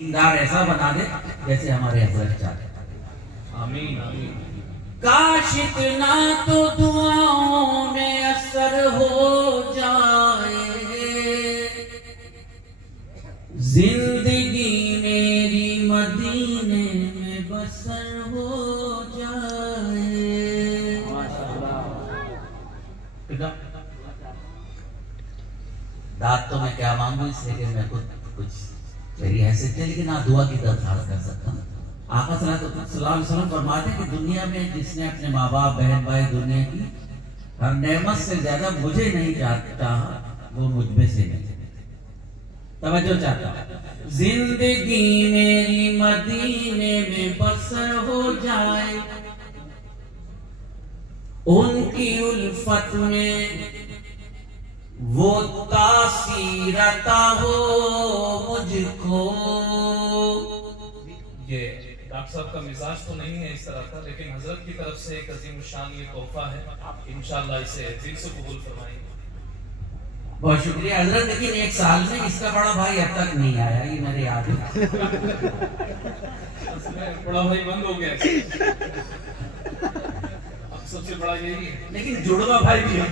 دیندار ایسا بنا دے جیسے ہمارے حضرت چاہتے ہیں. آمین آمین. کاش اتنا تو دعاؤں میں اثر ہو جائے، زندگی میری مدینے میں بسر ہو جائے. داد تو میں کیا مانگوں اس لیے کہ میں خود کچھ میری حیثیت ہے، لیکن آپ دعا کی درخواست کر سکتا ہوں. آقا صلی اللہ علیہ وسلم فرماتے ہیں کہ دنیا میں جس نے اپنے ماں باپ بہن بھائی دنیا کی ہر نعمت سے زیادہ مجھے نہیں چاہا وہ مجھ میں سے نہیں. توجہ چاہتا ہوں. زندگی میری مدینے میں بسر ہو جائے، ان کی الفت میں وہ تاثیر عطا ہو مجھ کو. یہ ڈاکٹر صاحب کا مزاج تو نہیں ہے اس طرح کا، لیکن حضرت کی طرف سے ایک عظیم الشان یہ تحفہ ہے. انشاءاللہ اسے دل سے قبول فرمائیں. بہت شکریہ حضرت. لیکن ایک سال میں اس کا بڑا بھائی اب تک نہیں آیا، یہ میرے یاد ہے. بڑا بھائی بند ہو گیا اب سب سے بڑا یہی ہے، لیکن جڑوا بھائی بھی ہے.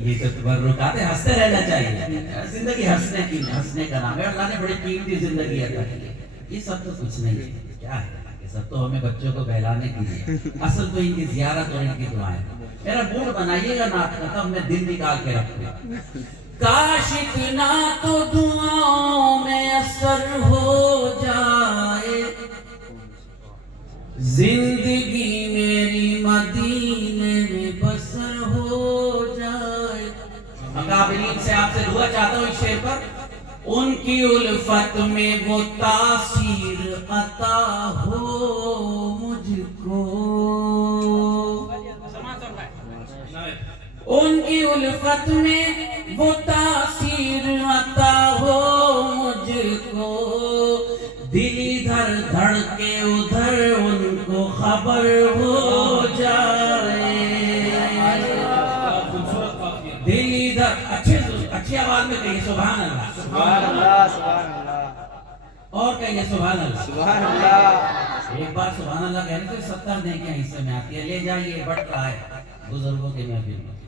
یہ تو تبرکات ہے، ہنستے رہنا چاہیے. زندگی ہنسنے کا نام ہے. اللہ نے بڑی قیمتی زندگی عطا کی ہے. یہ سب تو کچھ نہیں ہے. کیا ہے یہ سب تو ہمیں بچوں کو بہلانے کی ہے. اصل تو ان کی زیارت اور ان کی دعائیں. میرا موڈ بنائیے گا نعت کا، تب میں دل نکال کے رکھوں. کاش اتنا تو دعاؤں میں اثر ہو جائے، زندگی میری مدینے میں بسر ہو جائے. اکابرین سے آپ سے دعا چاہتا ہوں اس شعر پر. ان کی الفت میں وہ تاثیر عطا ہو مجھ کو، ان کی الفت میں وہ تاثیر عطا ہو مجھ کو. دل ادھر دھڑ کے ادھر ان کو خبر ہو جائے. دل ادھر اچھی آواز میں کہیے سبحان اللہ سبحان اللہ سبحان اللہ. اور کہیے سبحان اللہ سبحان اللہ. ایک بار سبحان اللہ کہنے سے 70 نیکیاں حصے میں آتی ہے. لے جائیے بٹ رہا ہے بزرگوں کے محفل میں.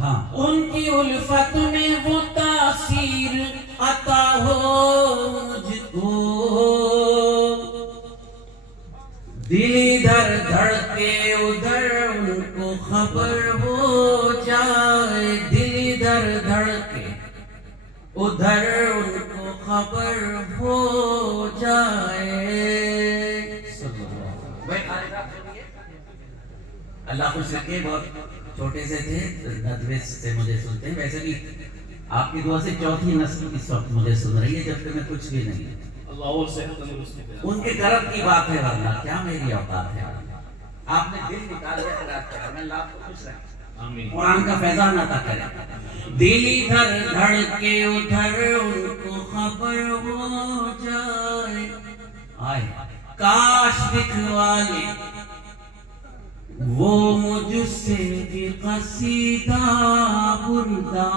ہاں. ان کی الفت میں وہ تاثیر عطا ہو مجھ کو، دل ادھر دھڑ کے ادھر ان کو خبر ہو جائے. دل ادھر دھڑ کے ادھر ان کو خبر ہو جائے. اللہ خوش رکھے. بہت چھوٹے سے تھے، ندوے سے مجھے سنتے ہیں. ویسے بھی آپ کی دعا سے چوتھی نسل اس وقت مجھے سن رہی ہے، جبکہ میں کچھ بھی نہیں. اللہ اور صحت تندرستی دے. ان کے کرم کی بات ہے، ورنہ کیا میری اوقات ہے. آپ نے دل نکال کے خیرات کیا. میں اللہ کو خوش رکھا. آمین. قرآن کا فیضان عطا کرے. دل ادھر دھڑ کے ادھر ان کو خبر ہو جائے. آئے کاش دکھوا لے وہ مجھ سے بھی قصیدہ بردہ.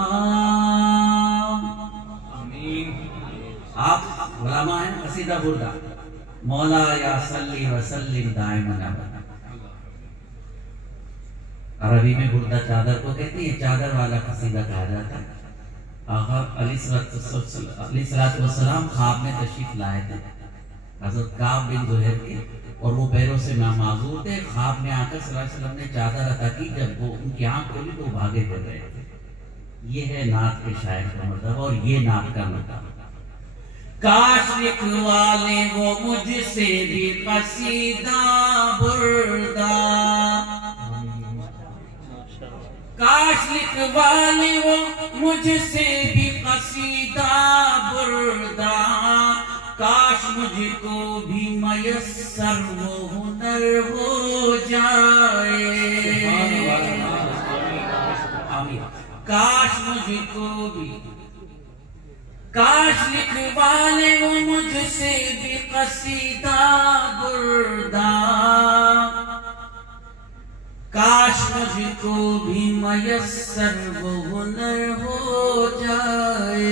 آمین. آپ علماء ہیں. قصیدہ بردہ مولا یا صلی وسلم دائما ابدا. عربی میں بردہ چادر کو کہتی ہے. چادر والا قصیدہ کہا جاتا ہے. آقا علیہ الصلوۃ والسلام خواب میں تشریف لائے تھے حضرت کعب بن زہیر کے، اور وہ پیروں سے معذور تھے. خواب میں آ کر صلی اللہ علیہ وسلم نے چادر عطا کی. جب وہ ان کی آنکھ کھولی تو وہ بھاگے پھر رہے تھے. یہ ہے نعت کے شاعر کا مطلب اور یہ نعت کا مطلب. کاش لکھوا لیں وہ مجھ سے بھی قصیدہ بردہ، کاش لکھوا لیں وہ مجھ سے بھی قصیدہ بردہ. کاش مجھ کو بھی میسر وہ ہنر ہو جائے. آمین. کاش مجھ کو بھی، کاش لکھوا لیں وہ مجھ سے بھی قصیدہ بردہ. کاش مجھ کو بھی میسر وہ ہنر ہو جائے.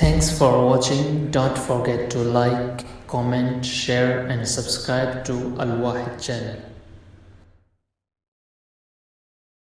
Thanks for watching. Don't forget to like, comment, share and subscribe to Al Wahid channel.